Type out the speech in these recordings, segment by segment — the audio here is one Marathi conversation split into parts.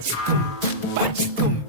Bajicum, Bajicum.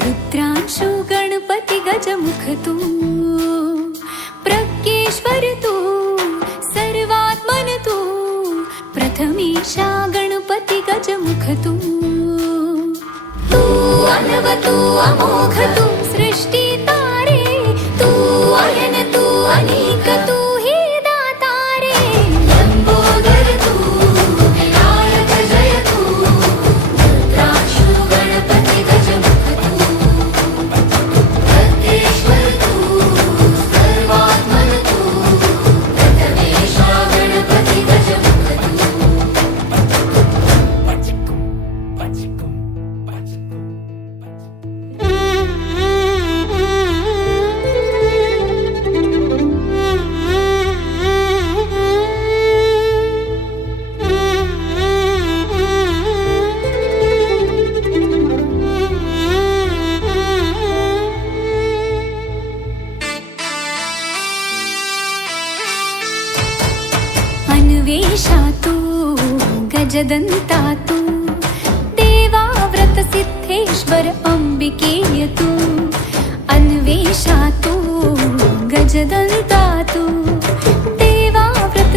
रुद्रांशु गणपति गजमुख तु प्रज्ञेश्वरतु सर्वात् प्रथमेशा प्रथमीषा गणपति गजमुख तु अन्वेषा तू गजदन्ता तू देवाव्रत सिद्धेश्वर अंबिकेय तू अन्वेषा तू गजदन्ता तू देवाव्रत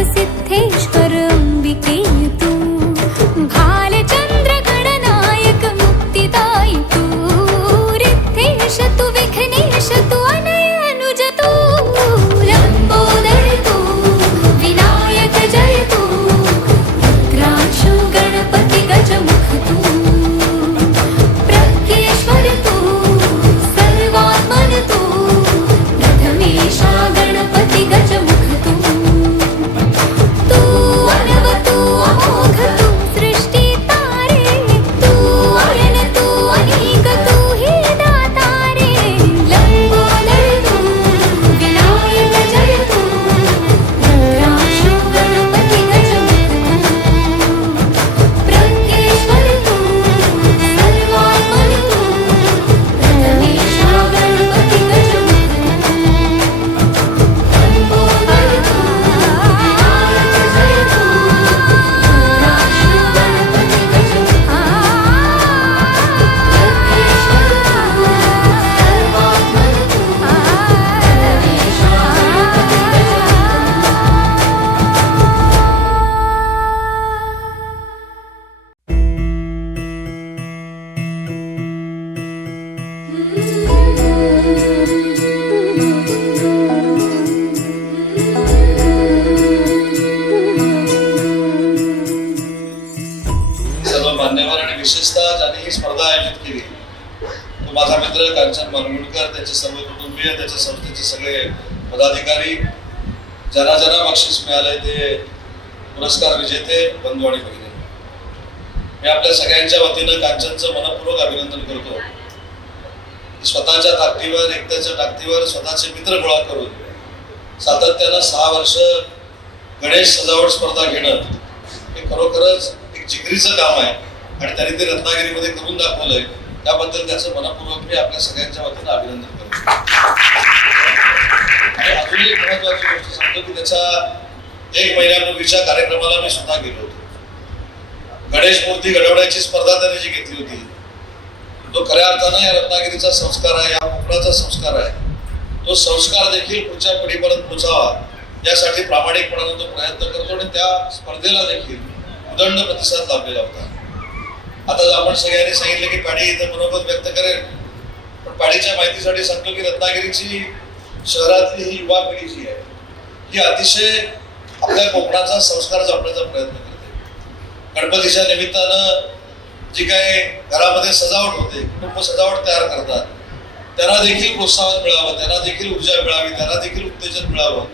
सर्व मान्यवर आणि विशेषतः ज्यांनी ही स्पर्धा आयोजित केली तो माझा मित्र कांचन मालवणकर त्याचे सर्व कुटुंबीय त्याच्या संस्थेचे सगळे पदाधिकारी ज्यांना ज्यांना बक्षीस मिळाले ते पुरस्कार विजेते बंधू आणि भगिनी. मी आपल्या सगळ्यांच्या वतीनं कांचनचं मनपूर्वक अभिनंदन करतो. स्वतःच्या ताकदीवर एकट्याच्या ताकदीवर स्वतःचे मित्र गोळा करून सातत्यानं सहा वर्ष गणेश सजावट स्पर्धा घेणं हे खरोखरच जिगरीचं काम आहे. आणि त्यांनी ते रत्नागिरीमध्ये करून दाखवलंय. त्याबद्दल त्याचं मनापूर्वक मी आपल्या सगळ्यांच्या वतीनं अभिनंदन करतो. आणि अजून एक महत्वाची गोष्ट सांगतो की त्याच्या एक महिन्यापूर्वीच्या कार्यक्रमाला मी सुद्धा गेलो होतो. गणेश मूर्ती घडवण्याची स्पर्धा त्याने जी घेतली होती तो खऱ्या अर्थानं या रत्नागिरीचा संस्कार आहे या कोकणाचा संस्कार आहे. तो संस्कार देखील पुढच्या पिढीपर्यंत पोचावा यासाठी प्रामाणिकपणाने तो प्रयत्न करतो आणि त्या स्पर्धेला देखील दंड प्रतिसाद लाभलेला होता. आता आपण सगळ्यांनी सांगितलं की पाडी इथं मनोगत व्यक्त करेल. पण पाडीच्या माहितीसाठी सांगतो की रत्नागिरीची शहरातली ही युवा पिढी जी आहे ही अतिशय आपल्या कोकणाचा संस्कार जपण्याचा प्रयत्न करते. गणपतीच्या निमित्तानं जी काय घरामध्ये सजावट होते कुटुंब सजावट तयार करतात त्यांना देखील प्रोत्साहन मिळावं त्यांना देखील ऊर्जा मिळावी त्यांना देखील उत्तेजन मिळावं.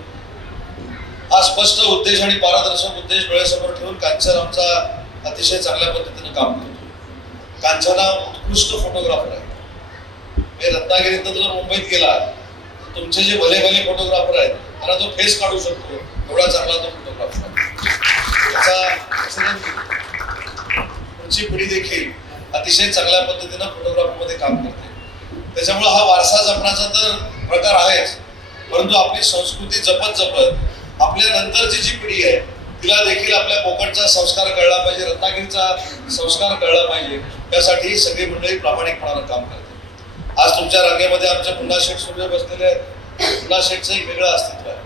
हा स्पष्ट उद्देश आणि पारदर्शक उद्देश डोळ्यासमोर ठेवून कांचन आमचा अतिशय चांगल्या पद्धतीनं काम करतो. कांचना उत्कृष्ट फोटोग्राफर आहे. मी रत्नागिरीत जर मुंबईत गेला तर तुमचे जे भले भले फोटोग्राफर आहेत त्यांना तो फेस काढू शकतो. एवढा चांगला तो फोटोग्राफर आहे. त्याचा पुढची पिढी देखील अतिशय चांगल्या पद्धतीनं फोटोग्राफीमध्ये काम करते. त्याच्यामुळे हा वारसा जपण्याचा तर प्रकार आहेच. परंतु आपली संस्कृती जपत जपत आपल्या नंतरची जी पिढी आहे तिला देखील आपल्या कोकणचा संस्कार कळला पाहिजे रत्नागिरीचा संस्कार कळला पाहिजे. त्यासाठी सगळी मंडळी प्रामाणिकपणानं काम करते आज तुमच्या रांगेमध्ये आमचे पुन्हा शेठ सूर्य बसलेले आहेत. पुन्हा शेठचं एक वेगळं अस्तित्व आहे.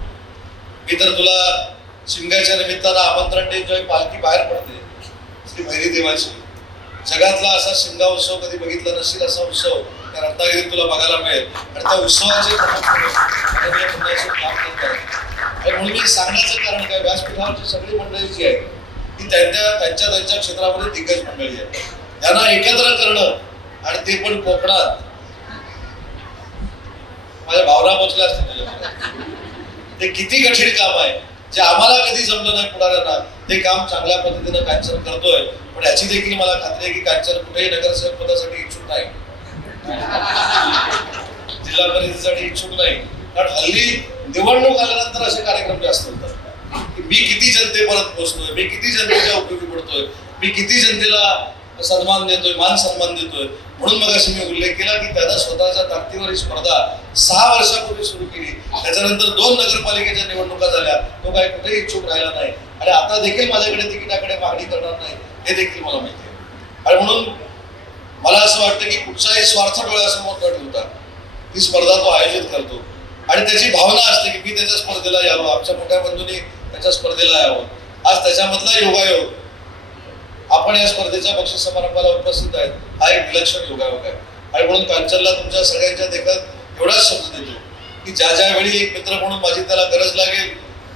मी तर तुला शिमग्याच्या निमित्तानं आमंत्रण देत जेव्हा पालखी बाहेर पडते. श्री भैरी देवाची. जगातला असा शिमगा उत्सव कधी बघितला नसेल असा उत्सव त्या रत्नागिरीत तुला बघायला मिळेल. आणि त्या उत्सवाचे काम करतात. म्हणून मी सांगण्याचं कारण काय? व्यासपीठावरची सगळी मंडळी जी आहे ती त्यांच्या त्यांच्या त्यांच्या क्षेत्रामध्ये दिग्गज मंडळी आहे त्यांना एकत्र करणं आणि ते पण कोकणात. माझ्या भावना पोचल्या असतील ते किती कठीण काम आहे. जे आम्हाला कधी जमलं नाही पुढाऱ्यांना ते काम चांगल्या पद्धतीनं कांचन करतोय पण याची देखील मला खात्री आहे की कांचन कुठेही नगरसेवक पदासाठी इच्छुक नाही. जिल्हा परिषदेसाठी इच्छुक नाही. कारण हल्ली निवडणूक आल्यानंतर असे कार्यक्रम जास्त होतात. मी किती जनतेपर्यंत पोहोचतोय मी किती जनतेच्या उपयोगी पडतोय मी किती जनतेला सन्मान देतोय मान सन्मान देतोय. म्हणून मग मी उल्लेख केला की त्यानं स्वतःच्या ताकदीवर ही स्पर्धा सहा वर्षापूर्वी सुरू केली. त्याच्यानंतर दोन नगरपालिकेच्या निवडणुका झाल्या. तो काही कुठेही इच्छुक राहिला नाही. आणि आता देखील माझ्याकडे तिकिटाकडे मागणी करणार नाही हे देखील मला माहिती आहे. आणि म्हणून मला असं वाटतं की कुठचाही स्वार्थ डोळ्यासमोर न ठेवता ही स्पर्धा तो आयोजित करतो. आणि त्याची भावना असते की मी त्याच्या स्पर्धेला यावं आमच्या मोठ्या बंधूंनी त्याच्या स्पर्धेला यावं. आज त्याच्यामधला योगायोग. आपण या स्पर्धेच्या बक्षीस समारंभाला उपस्थित आहेत. हा एक विलक्षण योगायोग आहे. आणि म्हणून कांचनला तुमच्या सगळ्यांच्या देखत एवढाच शब्द देतो की ज्या ज्या वेळी एक मित्र म्हणून माझी त्याला गरज लागेल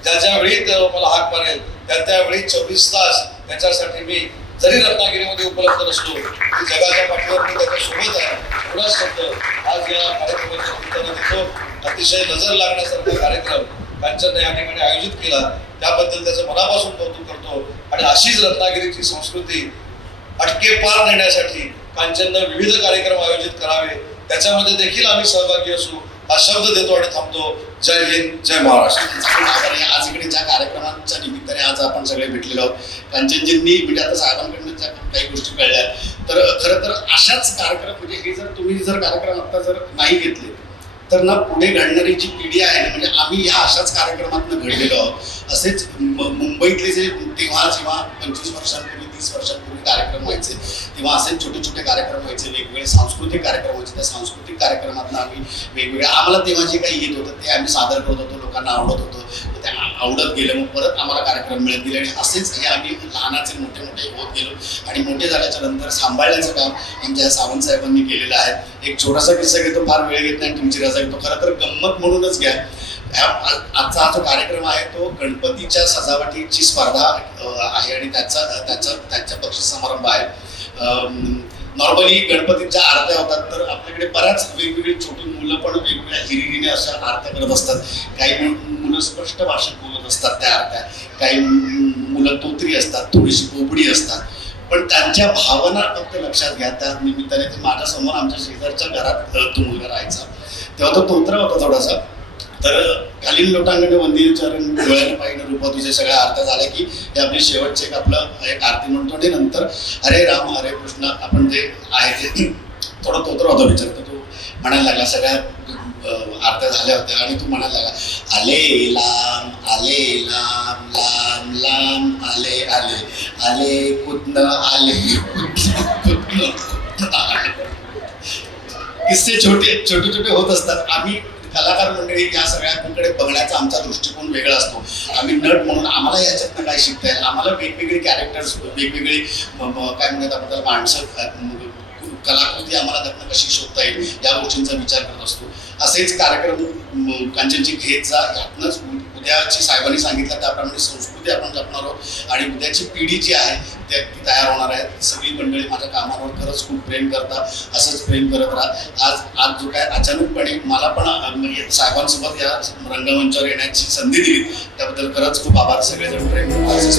ज्या ज्या वेळी मला हाक मारेल त्या त्यावेळी चोवीस तास त्याच्यासाठी मी जरी रत्नागिरीमध्ये उपलब्ध नसतो तरी जगाच्या पाठीवर मी त्याच्या सोबत आहे. एवढाच शब्द आज या कार्यक्रमाच्या निमित्तानं देतो अतिशय नजर लागण्यासारखा कार्यक्रम कांचनने या ठिकाणी आयोजित केला. त्याबद्दल त्याचं मनापासून कौतुक करतो. आणि अशीच रत्नागिरीची संस्कृती अटके पार नेण्यासाठी कांचननं विविध कार्यक्रम आयोजित करावे. त्याच्यामध्ये देखील आम्ही सहभागी असू. हा शब्द देतो आणि थांबतो. जय हिंद जय महाराष्ट्र. आज इकडे ज्या कार्यक्रमाच्या निमित्ताने आज आपण सगळे भेटलेलो आहोत. कांचनजींनी म्हणजे आता साहेबांकडनं ज्या काही गोष्टी कळल्या. तर खरं तर अशाच कार्यक्रम म्हणजे हे जर तुम्ही जर कार्यक्रम आता जर नाही घेतले तर ना पुढे घडणारी जी पिढी आहे ना म्हणजे आम्ही ह्या अशाच कार्यक्रमातून घडलेलो आहोत. असेच मुंबईतले जे तेव्हा जेव्हा पंचवीस वर्षांपूर्वी तीस वर्षांपूर्वी कार्यक्रम व्हायचे तेव्हा असे छोटे छोटे कार्यक्रम व्हायचे वेगवेगळे सांस्कृतिक कार्यक्रम व्हायचे त्या सांस्कृतिक कार्यक्रमातून आम्ही वेगवेगळे आम्हाला तेव्हा जे काही येत होतं ते आम्ही सादर करत होतो लोकांना आवडत होतं. ते आवडत गेलं मग परत आम्हाला कार्यक्रम मिळत गेले. आणि असेच हे आम्ही लहानाचे मोठे मोठे होत गेलो. आणि मोठे झाल्याच्यानंतर सांभाळण्याचं काम आमच्या सावंत साहेबांनी केलेलं आहे. एक छोटासा किस्सा घेतो फार वेळ घेत नाही तुमची रजा घेतो. खरं तर गंमत म्हणूनच घ्या. आजचा हा जो कार्यक्रम आहे तो गणपतीच्या सजावटीची स्पर्धा आहे. आणि त्याचा त्याचा त्याचा बक्षीस समारंभ आहे. नॉर्मली गणपतीच्या आरत्या होतात तर आपल्याकडे बऱ्याच वेगवेगळी छोटी मुलं पण वेगवेगळ्या हिरिरीने अशा आरत्या करत असतात. काही मुलं स्पष्ट भाषेत बोलत असतात त्या आरत्या. काही मुलं तोत्री असतात थोडीशी बोबडी असतात. पण त्यांच्या भावना फक्त लक्षात घ्या. त्या निमित्ताने ते माझ्यासमोर आमच्या शेजारच्या घरात तो मुलगा राहायचा. तेव्हा तो तोत्रा होता थोडासा. तर खालील लोटांकडे मंदिर चरण डोळ्याने पाहिजे रूप तुझे सगळ्या अर्थ झाला की हे आपली शेवटचे एक आपलं एक आरती म्हणतो आणि नंतर हरे राम हरे कृष्ण आपण जे आहे ते थोडं तोत्र होतं विचारतो. तो म्हणायला लागला सगळ्या आरत्या झाल्या होत्या आणि तू म्हणायला लागला आले लांब आले लांब लांब लांब आले आले आले कुदन आले कुदन आले. किस्से छोटे छोटे छोटे होत असतात. आम्ही कलाकार मंडळी या सगळ्यांकडे बघण्याचा आमचा दृष्टिकोन वेगळा असतो. आम्ही नट म्हणून आम्हाला याच्यातनं काय शिकता येईल? आम्हाला वेगवेगळे कॅरेक्टर्स वेगवेगळी काय म्हणतात आपण त्याला माणसं कलाकृती आम्हाला त्यातनं कशी शोधता येईल? या गोष्टींचा विचार करत असतो. असेच कार्यक्रम म, कांचनची घेत जा यातनंच उद्याची साहेबांनी सांगितलं त्याप्रमाणे संस्कृती आपण जपणार आहोत. आणि उद्याची पिढी जी आहे त्या ती तयार होणार आहे. सगळी मंडळी माझ्या कामावर खरंच खूप प्रेम करतात. असंच प्रेम करत राहा. आज आज जो काय अचानकपणे मला पण म्हणजे साहेबांसोबत या रंगमंचावर येण्याची संधी दिली त्याबद्दल खरंच खूप आभार. सगळेजण प्रेम करतात. असंच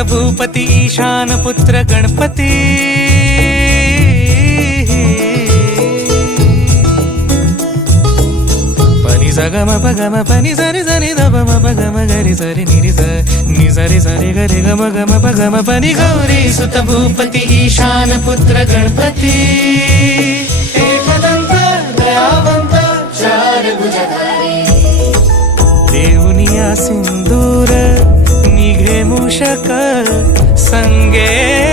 భారత భూపతి ఈశానపుత్ర గణపతి. సగమ పగమ పని సరి సరి దమ పగమ గరి సరి నిరి ని సరి సరి గరి గమ గమ పగమ పని గౌరీ సుత భూపతి ఈశాన పుత్ర గణపతి దేవుని ఆ సింధు मूषक संगे सवा